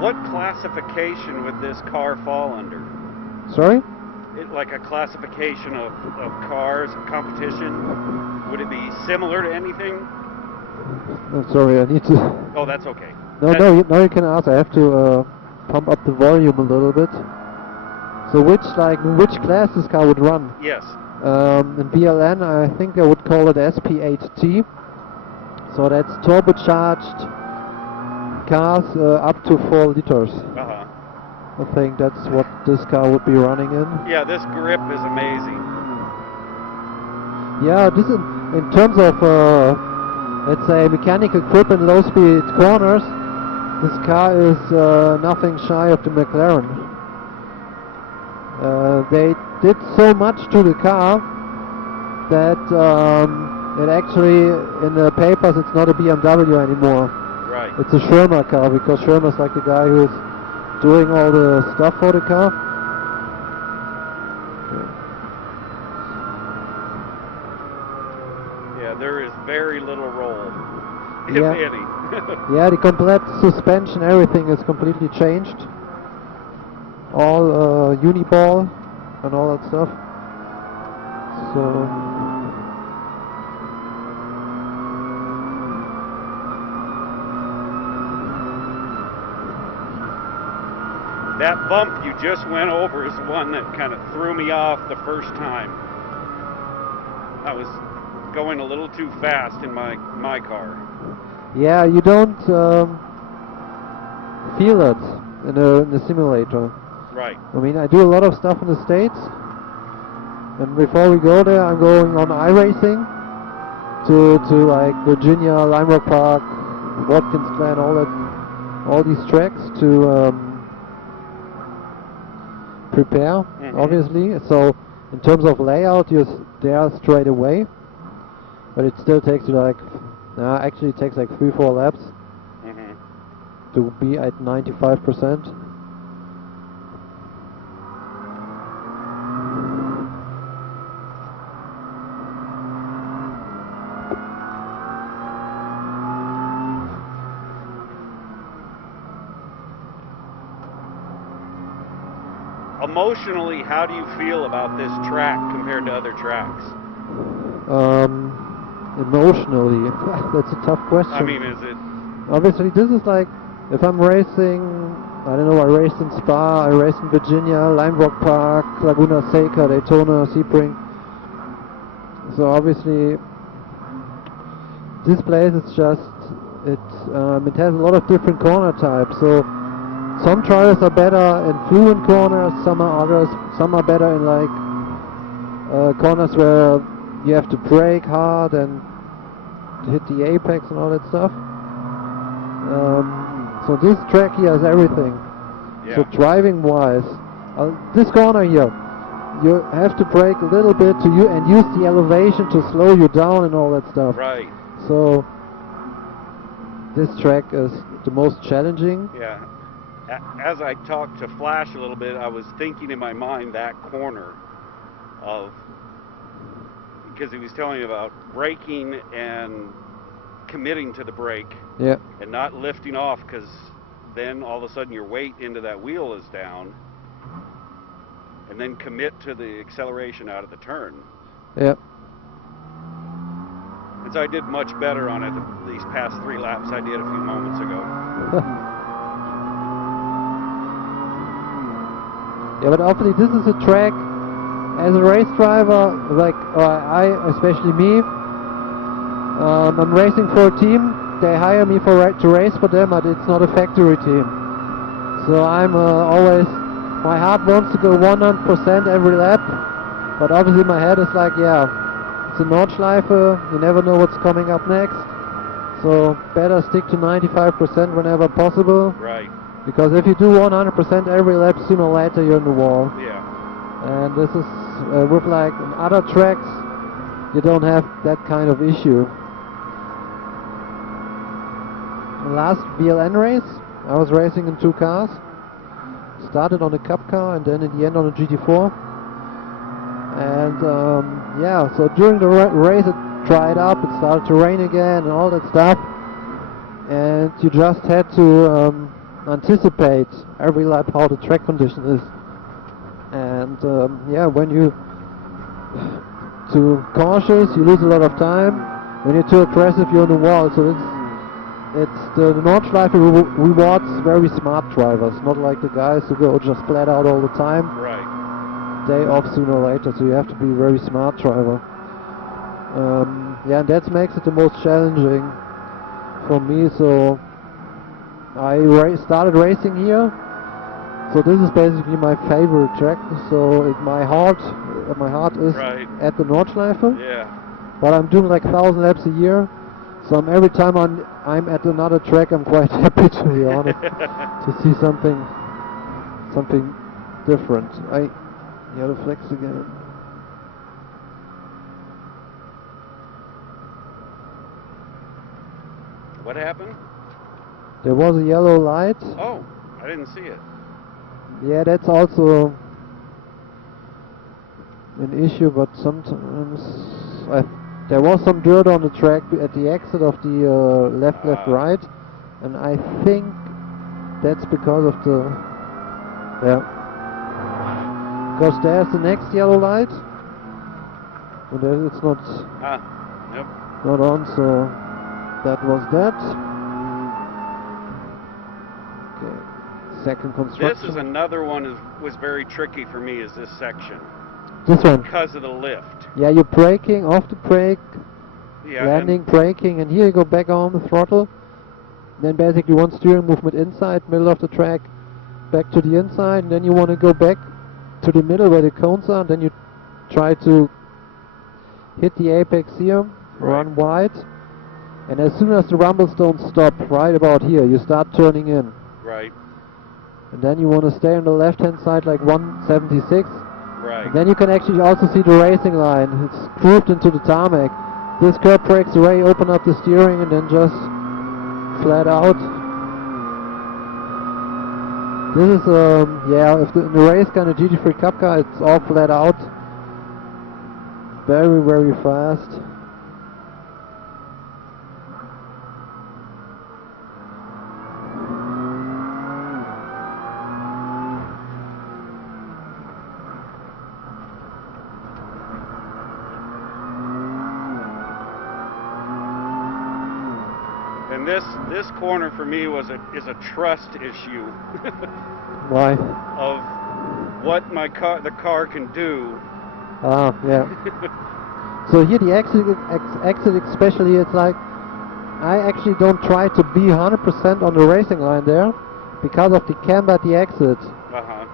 What classification would this car fall under? Sorry? Like a classification of cars, competition? Would it be similar to anything? I'm sorry, I need to... Oh, that's okay. No, you can ask. I have to pump up the volume a little bit. So which class this car would run? Yes. In BLN, I think I would call it SP8T. So that's turbocharged cars up to 4 liters. Uh-huh. I think that's what this car would be running in. Yeah, this grip is amazing. Yeah, this is, in terms of, let's say, mechanical grip in low-speed corners, this car is nothing shy of the McLaren. They did so much to the car that it actually, in the papers, it's not a BMW anymore. Right. It's a Schirmer car, because Schirmer's like the guy who's doing all the stuff for the car. Yeah, there is very little roll, if Yeah. any. Yeah, the complete suspension, everything is completely changed. All uniball and all that stuff. So that bump you just went over is the one that kind of threw me off the first time. I was going a little too fast in my car. yeah, you don't feel it in a simulator. Right. I mean, I do a lot of stuff in the States, and before we go there, I'm going on iRacing to like Virginia, Lime Rock Park, Watkins Glen, all these tracks to prepare, obviously. So in terms of layout, you're there straight away, but it still takes you like, actually it takes like 3-4 laps to be at 95%. Emotionally, how do you feel about this track compared to other tracks? Emotionally, that's a tough question. I mean, is it... Obviously, this is like, if I'm racing, I don't know, I raced in Spa, I raced in Virginia, Lime Rock Park, Laguna Seca, Daytona, Sebring. So obviously, this place is just, it has a lot of different corner types. So some drivers are better in fluent corners, some are better in like corners where you have to brake hard and hit the apex and all that stuff. So this track here has everything. Yeah. So driving wise, this corner here, you have to brake a little bit and use the elevation to slow you down and all that stuff. Right. So this track is the most challenging. Yeah. As I talked to Flash a little bit, I was thinking in my mind that corner of, because he was telling me about braking and committing to the brake, yeah, and not lifting off, because then all of a sudden your weight into that wheel is down, and then commit to the acceleration out of the turn. Yeah. And so I did much better on it these past 3 laps I did a few moments ago. Yeah, but obviously this is a track, as a race driver, like especially me, I'm racing for a team. They hire me to race for them, but it's not a factory team. So I'm always, my heart wants to go 100% every lap, but obviously my head is like, yeah, it's a Nordschleife, you never know what's coming up next. So better stick to 95% whenever possible. Right. Because if you do 100% every lap, sooner or later you're in the wall. Yeah. And this is, with like other tracks, you don't have that kind of issue. The last VLN race, I was racing in 2 cars. Started on a Cup car and then in the end on a GT4. And yeah, so during the race it dried up, it started to rain again and all that stuff. And you just had to anticipate every lap how the track condition is. And yeah, when you too cautious, you lose a lot of time. When you're too aggressive, you're on the wall. So it's the Nordschleife rewards very smart drivers, not like the guys who go just flat out all the time. Right. Day off sooner or later, so you have to be a very smart driver. Yeah, and that makes it the most challenging for me. So I started racing here. So this is basically my favorite track. So my heart is Right. at the Nordschleife. Yeah. But I'm doing like 1,000 laps a year. So every time I'm at another track, I'm quite happy, to be honest, to see something different. Yellow flags again. What happened? There was a yellow light. Oh, I didn't see it. Yeah, that's also an issue, but sometimes there was some dirt on the track at the exit of the left, right, and I think that's because of the, yeah, because there's the next yellow light, and it's not Yep. not on, so that was that. Okay, second construction. This is another one was very tricky for me, is this section. This one. Because of the lift. Yeah, you're braking, off the brake, Yeah, landing, braking, and here you go back on the throttle. Then basically one steering movement inside, middle of the track, back to the inside, and then you want to go back to the middle where the cones are, and then you try to hit the apex here, run wide, and as soon as the rumbles don't stop, right about here, you start turning in. Right. And then you want to stay on the left-hand side like 176. Right. And then you can actually also see the racing line. It's grooved into the tarmac. This curb breaks away, open up the steering, and then just flat out. This is, yeah, if in the race car and a GT3 Cup car, it's all flat out. Very, very fast. And this corner for me is a trust issue. Why? Of what the car can do. Ah, yeah. So here the exit especially, it's like, I actually don't try to be 100% on the racing line there, because of the camber at the exit. Uh-huh.